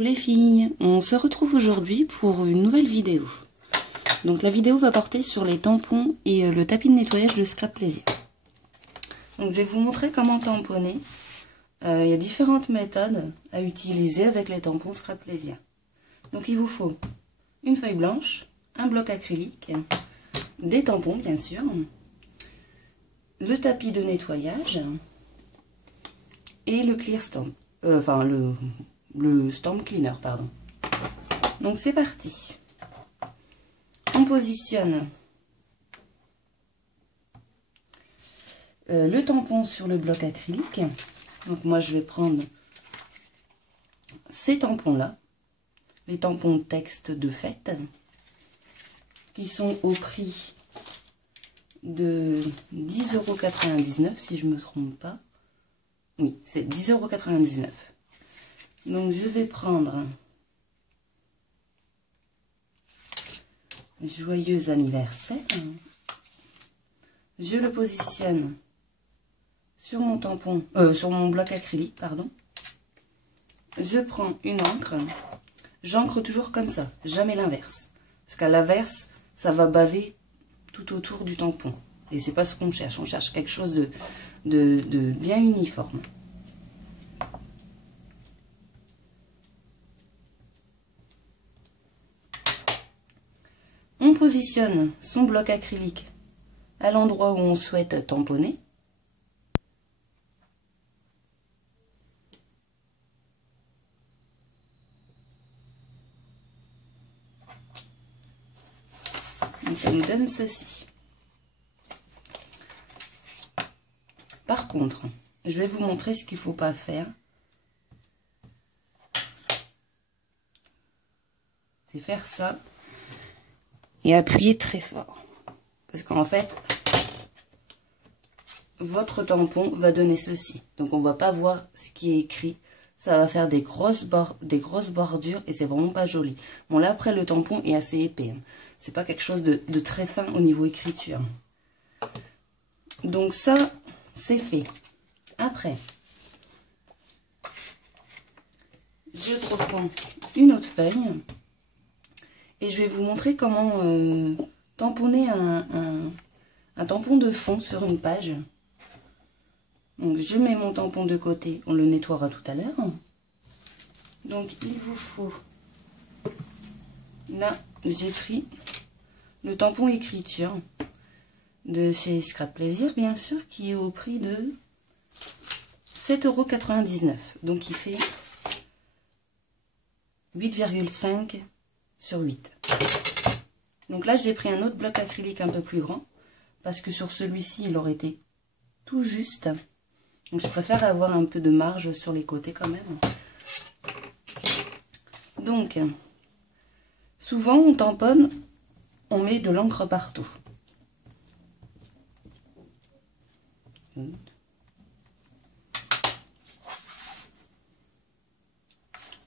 Coucou les filles, on se retrouve aujourd'hui pour une nouvelle vidéo. Donc la vidéo va porter sur les tampons et le tapis de nettoyage de Scrap Plaisir. Donc je vais vous montrer comment tamponner. Il y a différentes méthodes à utiliser avec les tampons Scrap Plaisir. Donc il vous faut une feuille blanche, un bloc acrylique, des tampons bien sûr, le tapis de nettoyage et le clear stamp, le stamp cleaner, pardon. Donc c'est parti. On positionne le tampon sur le bloc acrylique. Donc moi je vais prendre ces tampons là, les tampons texte de fête, qui sont au prix de 10,99 € si je ne me trompe pas. Oui, c'est 10,99 €. Donc je vais prendre joyeux anniversaire. Je le positionne sur mon tampon, sur mon bloc acrylique, pardon. Je prends une encre. J'encre toujours comme ça, jamais l'inverse. Parce qu'à l'inverse, ça va baver tout autour du tampon. Et c'est pas ce qu'on cherche. On cherche quelque chose de bien uniforme. On positionne son bloc acrylique à l'endroit où on souhaite tamponner. Donc ça nous donne ceci. Par contre, je vais vous montrer ce qu'il ne faut pas faire. C'est faire ça et appuyer très fort. Parce qu'en fait, votre tampon va donner ceci. Donc on ne va pas voir ce qui est écrit. Ça va faire des grosses bordures et c'est vraiment pas joli. Bon là après le tampon est assez épais. Hein. C'est pas quelque chose de très fin au niveau écriture. Donc ça, c'est fait. Après, je reprends une autre feuille. Et je vais vous montrer comment tamponner un tampon de fond sur une page. Donc je mets mon tampon de côté, on le nettoiera tout à l'heure. Donc il vous faut, là j'ai pris le tampon écriture de chez Scrap Plaisir bien sûr, qui est au prix de 7,99 €. Donc il fait 8,5 sur 8. Donc là j'ai pris un autre bloc acrylique un peu plus grand parce que sur celui-ci il aurait été tout juste. Donc je préfère avoir un peu de marge sur les côtés quand même. Donc souvent on tamponne, on met de l'encre partout.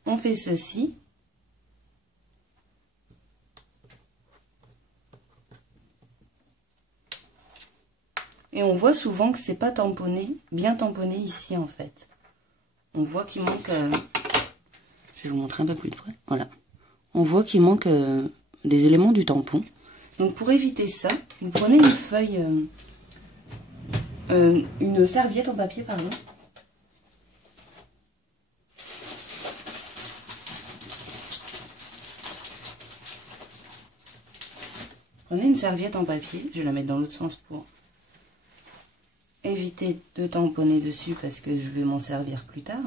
On fait ceci. Et on voit souvent que c'est pas tamponné, bien tamponné ici en fait. On voit qu'il manque, je vais vous montrer un peu plus de près, voilà. On voit qu'il manque des éléments du tampon. Donc pour éviter ça, vous prenez une feuille, une serviette en papier, pardon. Prenez une serviette en papier, je vais la mettre dans l'autre sens pour éviter de tamponner dessus parce que je vais m'en servir plus tard.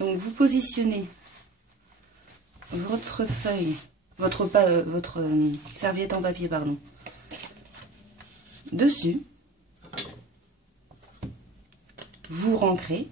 Donc vous positionnez votre feuille, votre serviette en papier, pardon, dessus. Vous rancrez.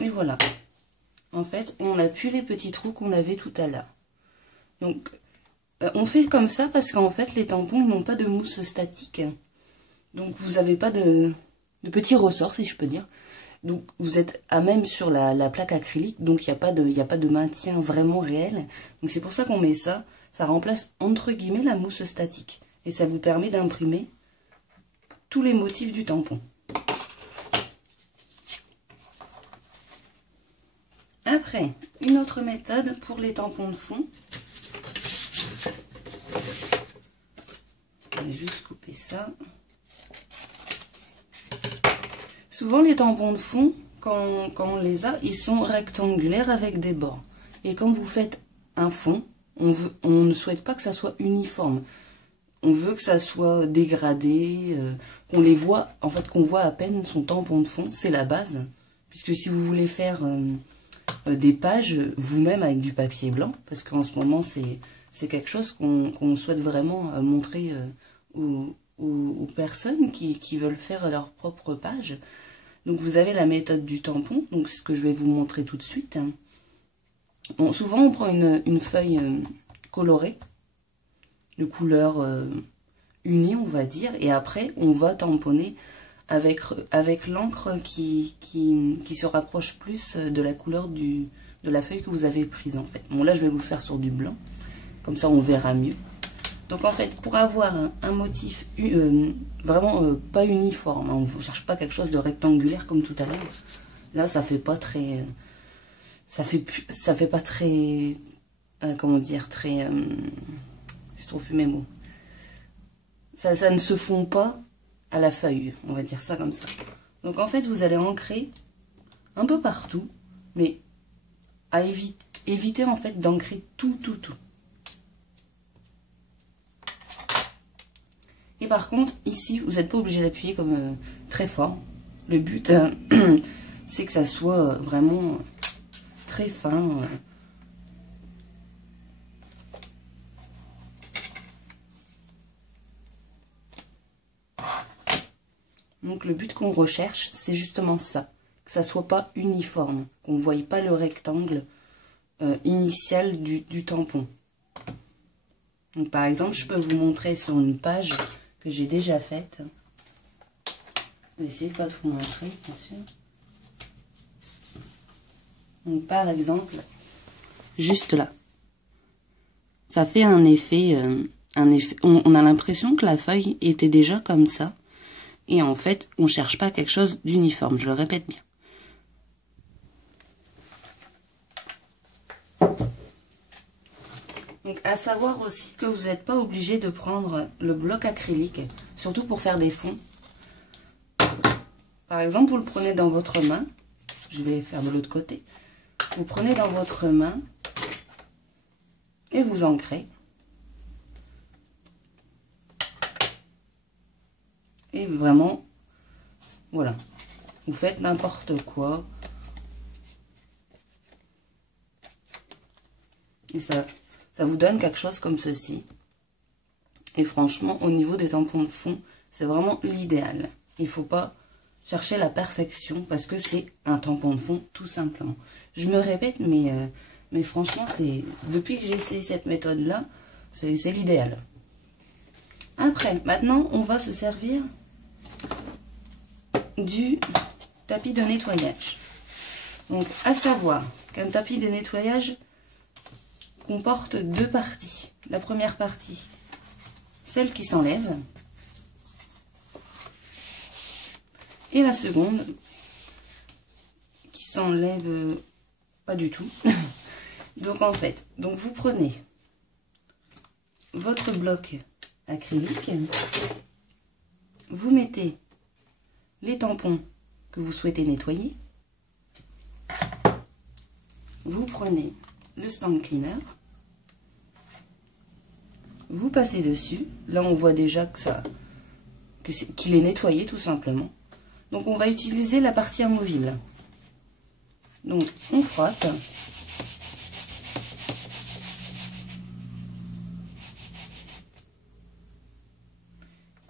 Et voilà. En fait, on n'a plus les petits trous qu'on avait tout à l'heure. Donc, On fait comme ça parce qu'en fait, les tampons, ils n'ont pas de mousse statique. Donc, vous n'avez pas de petits ressorts, si je peux dire. Donc, vous êtes à même sur la plaque acrylique. Donc, il n'y a pas de maintien vraiment réel. Donc, c'est pour ça qu'on met ça. Ça remplace, entre guillemets, la mousse statique. Et ça vous permet d'imprimer tous les motifs du tampon. Après, une autre méthode pour les tampons de fond. Je vais juste couper ça. Souvent, les tampons de fond, quand on les a, ils sont rectangulaires avec des bords. Et quand vous faites un fond, on ne souhaite pas que ça soit uniforme. On veut que ça soit dégradé, qu'on les voit, en fait, qu'on voit à peine son tampon de fond. C'est la base. Puisque si vous voulez faire des pages vous-même avec du papier blanc, parce qu'en ce moment, c'est quelque chose qu'on souhaite vraiment montrer aux personnes qui veulent faire leur propre page. Donc vous avez la méthode du tampon, donc c'est ce que je vais vous montrer tout de suite. Souvent on prend une feuille colorée, de couleur unie on va dire, et après on va tamponner avec l'encre qui se rapproche plus de la couleur de la feuille que vous avez prise en fait. Bon là je vais vous le faire sur du blanc, comme ça on verra mieux. Donc en fait, pour avoir un motif vraiment pas uniforme, on ne cherche pas quelque chose de rectangulaire comme tout à l'heure. Là, ça fait pas très, ça fait pas très, comment dire, très, je trouve plus mes mots. Ça ne se fond pas à la feuille, on va dire ça comme ça. Donc en fait, vous allez ancrer un peu partout, mais à éviter en fait d'ancrer tout. Et par contre, ici, vous n'êtes pas obligé d'appuyer comme très fort. Le but, c'est que ça soit vraiment très fin. Donc le but qu'on recherche, c'est justement ça. Que ça soit pas uniforme. Qu'on ne voie pas le rectangle initial du tampon. Donc par exemple, je peux vous montrer sur une page que j'ai déjà faite. Je vais essayer de pas tout montrer, bien sûr. Donc par exemple, juste là. Ça fait un effet on a l'impression que la feuille était déjà comme ça. Et en fait, on ne cherche pas quelque chose d'uniforme, je le répète bien. Donc, à savoir aussi que vous n'êtes pas obligé de prendre le bloc acrylique, surtout pour faire des fonds. Par exemple, vous le prenez dans votre main. Je vais faire de l'autre côté. Vous prenez dans votre main et vous ancrez. Et vraiment, voilà. Vous faites n'importe quoi. Et ça vous donne quelque chose comme ceci. Et franchement, au niveau des tampons de fond, c'est vraiment l'idéal. Il ne faut pas chercher la perfection parce que c'est un tampon de fond tout simplement. Je me répète, mais franchement, depuis que j'ai essayé cette méthode-là, c'est l'idéal. Après, maintenant, on va se servir du tapis de nettoyage. Donc, à savoir qu'un tapis de nettoyage comporte deux parties. La première partie, celle qui s'enlève, et la seconde qui s'enlève pas du tout. Donc en fait, vous prenez votre bloc acrylique, vous mettez les tampons que vous souhaitez nettoyer, vous prenez le stand cleaner, vous passez dessus. Là on voit déjà qu'il est nettoyé tout simplement. Donc on va utiliser la partie amovible. Donc on frotte.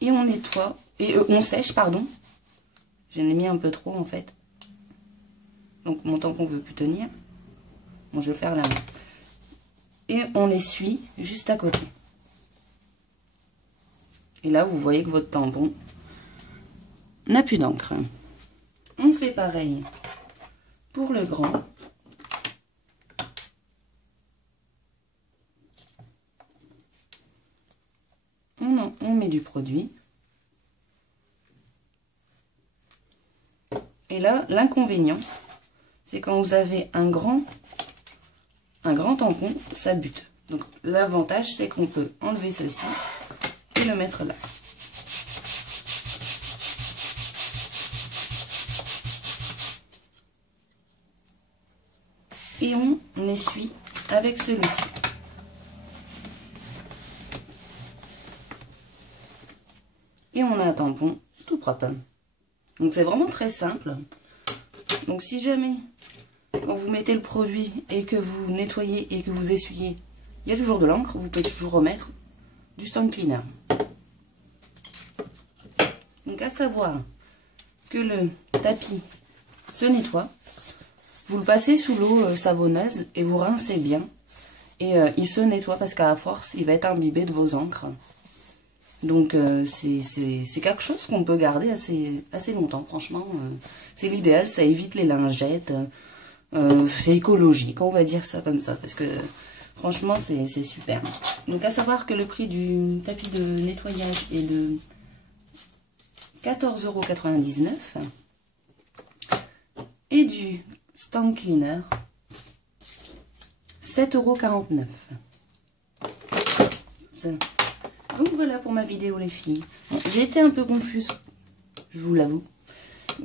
Et on nettoie, et on sèche, pardon. J'en ai mis un peu trop en fait. Donc mon tampon ne veut plus tenir. Bon, je vais faire la main. Et on essuie juste à côté. Et là, vous voyez que votre tampon n'a plus d'encre. On fait pareil pour le grand. On met du produit. Et là, l'inconvénient, c'est quand vous avez un grand tampon, ça bute. Donc l'avantage, c'est qu'on peut enlever ceci et le mettre là. Et on essuie avec celui-ci. Et on a un tampon tout propre. Donc c'est vraiment très simple. Donc si jamais, quand vous mettez le produit et que vous nettoyez et que vous essuyez, il y a toujours de l'encre, vous pouvez toujours remettre du stand cleaner. Donc à savoir que le tapis se nettoie, vous le passez sous l'eau savonneuse et vous rincez bien. Et il se nettoie parce qu'à force, il va être imbibé de vos encres. Donc c'est quelque chose qu'on peut garder assez longtemps, franchement. C'est l'idéal, ça évite les lingettes. C'est écologique, on va dire ça comme ça, parce que franchement c'est super. Donc à savoir que le prix du tapis de nettoyage est de 14,99 € et du stand cleaner 7,49 €. Donc voilà pour ma vidéo les filles. Bon, j'ai été un peu confuse, je vous l'avoue.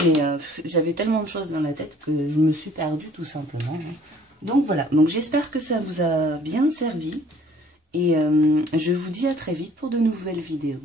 Mais j'avais tellement de choses dans la tête que je me suis perdue tout simplement. Donc voilà, donc j'espère que ça vous a bien servi. Et je vous dis à très vite pour de nouvelles vidéos.